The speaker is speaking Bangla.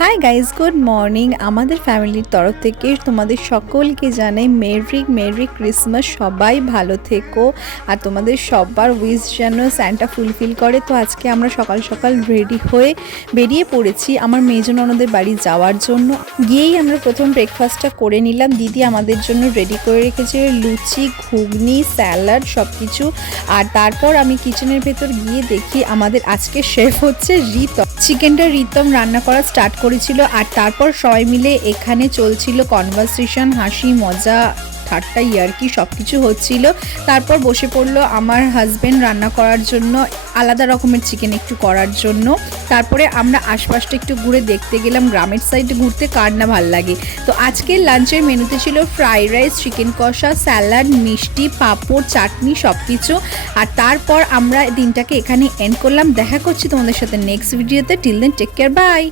Hi guys, good morning. আমাদের ফ্যামিলির তরফ থেকে তোমাদের সকলকে জানাই মেরি মেরি ক্রিসমাস। সবাই ভালো থেকো আর তোমাদের সবার উইশ যেন স্যান্টা ফুলফিল করে। তো আজকে আমরা সকাল সকাল রেডি হয়ে বেরিয়ে পড়েছি আমার মেজ ননদের বাড়ি যাওয়ার জন্য। গিয়েই আমরা প্রথম ব্রেকফাস্টটা করে নিলাম। দিদি আমাদের জন্য রেডি করে রেখেছে লুচি, ঘুগনি, স্যালাড সব কিছু। আর তারপর আমি কিচেনের ভেতর গিয়ে দেখি আমাদের আজকে শেফ হচ্ছে রিতম। চিকেনটা রিতম রান্না করা স্টার্ট করেছিল আর তারপর সবাই মিলে এখানে চলছিল কনভারসেশন, হাসি মজা, ঠাট্টা ইয়ার্কি সব কিছু হচ্ছিল। তারপর বসে পড়লো আমার হাজব্যান্ড রান্না করার জন্য, আলাদা রকমের চিকেন একটু করার জন্য। তারপরে আমরা আশপাশটা একটু ঘুরে দেখতে গেলাম, গ্রামের সাইড ঘুরতে কার না ভাল লাগে। তো আজকের লাঞ্চের মেনুতে ছিল ফ্রাইড রাইস, চিকেন কষা, স্যালাড, মিষ্টি, পাঁপড়, চাটনি সব কিছু। আর তারপর আমরা দিনটাকে এখানে এন্ড করলাম। দেখা করছি তোমাদের সাথে নেক্সট ভিডিওতে। Till then take care, by.